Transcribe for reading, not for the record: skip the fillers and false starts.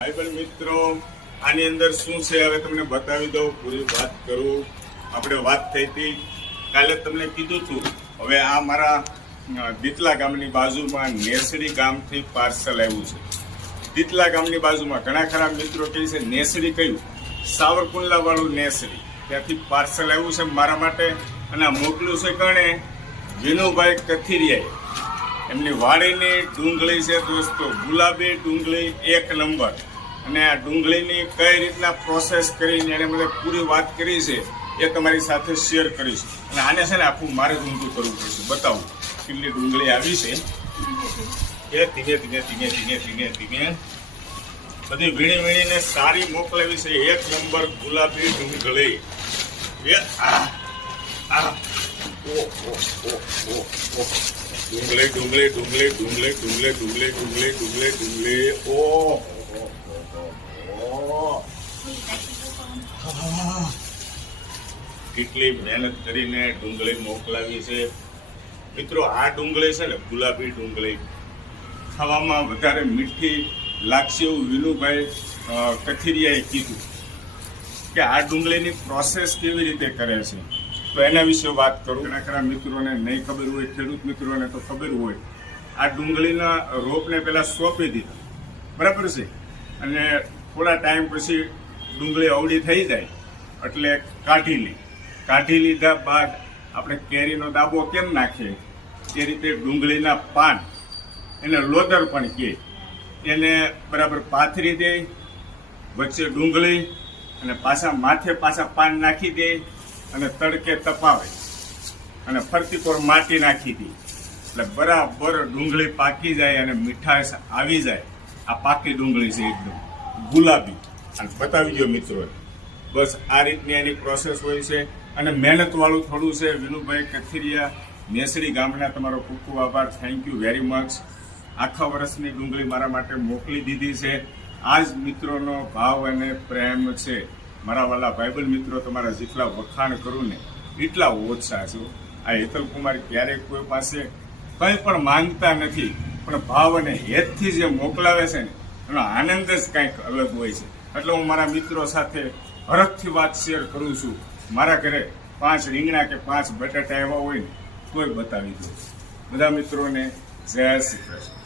ભાઈબંધ મિત્રો, આની અંદર શું છે હવે તમને બતાવી દઉં, પૂરી વાત કરું. આપણે વાત થઈ હતી કાલે, તમને કીધું હતું. હવે આ મારા દીતલા ગામની બાજુમાં નેસડી ગામથી પાર્સલ આવ્યું છે. દીતલા ગામની બાજુમાં ઘણા ખરા મિત્રો કહે છે નેસડી કયું, સાવરકુંડલા વાળું નેસડી, ત્યાંથી પાર્સલ આવ્યું છે મારા માટે. અને આ મોકલ્યું છે કણે વિનુભાઈ કથિરિયાએ. એમની વાડીની ડુંગળી છે દોસ્તો, ગુલાબી ડુંગળી 1 નંબર. અને આ ડુંગળીની કઈ રીતના પ્રોસેસ કરીને એને મને પૂરી વાત કરી છે એ તમારી સાથે શેર કરીશ. અને આને છે ને આખું મારે જ ઊંધું કરવું પડશે, બતાવું કેટલી ડુંગળી આવી છે. એ ધીમે ધીમે ધીમે ધીમે ધીમે ધીમે બધી વીણી વીણીને સારી મોકલાવી છે. 1 નંબર ગુલાબી ડુંગળી. એ ડુંગળી ડુંગળી ડુંગળી ડુંગળી ડુંગળી ડુંગળી ડુંગળી ડુંગળી ડુંગળી. કેટલી મહેનત કરીને ડુંગળી મોકલાવી છે મિત્રો. આ ડુંગળી છે ને ગુલાબી ડુંગળી, ખાવામાં વધારે મીઠી લાગશે એવું વિનુભાઈ કથિરિયાએ કીધું કે આ ડુંગળીની પ્રોસેસ કેવી રીતે કરે છે. તો એના વિશે વાત કરું. ઘણા ખરા મિત્રોને નહીં ખબર હોય, ખેડૂત મિત્રોને તો ખબર હોય. આ ડુંગળીના રોપને પહેલાં સોંપી દીધા, બરાબર છે. અને થોડા ટાઈમ પછી ડુંગળી અવળી થઈ જાય એટલે કાઢી લીધા બાદ આપણે કેરીનો દાબો કેમ નાખીએ એ રીતે ડુંગળીના પાન, એને લોદર પણ કહે, એને બરાબર પાથરી દે, વચ્ચે ડુંગળી અને માથે પાછા પાન નાખી દે અને તડકે તપાવે અને ફરતી કોર માટી નાખી દે એટલે બરાબર ડુંગળી પાકી જાય અને મીઠાશ આવી જાય. આ પાકી ડુંગળી છે એકદમ ગુલાબી. અને બતાવી ગયો મિત્રો, બસ આ રીતની એની પ્રોસેસ હોય છે. અને મહેનતવાળું થોડું છે. વિનુભાઈ કથિરિયા નેસડી ગામના, તમારો ખૂબ ખૂબ આભાર, થેન્ક યુ વેરી મચ. આખા વર્ષની ડુંગળી મારા માટે મોકલી દીધી છે. આ જ મિત્રોનો ભાવ અને પ્રેમ છે. મારા વાલા ભાઈબંધ મિત્રો, તમારા જેટલા વખાણ કરું ને એટલા ઓછા છે. આ હેતલકુમાર ક્યારેય કોઈ પાસે કંઈ પણ માંગતા નથી, પણ ભાવ અને હેતથી જે મોકલાવે છે ને એનો આનંદ જ કંઈક અલગ હોય છે. એટલે હું મારા મિત્રો સાથે હરખથી વાત શેર કરું છું. મારા ઘરે 5 રીંગણા કે 5 બટાટા આવ્યા હોય ને તોય બતાવી દઉં. બધા મિત્રોને જય શ્રી કૃષ્ણ.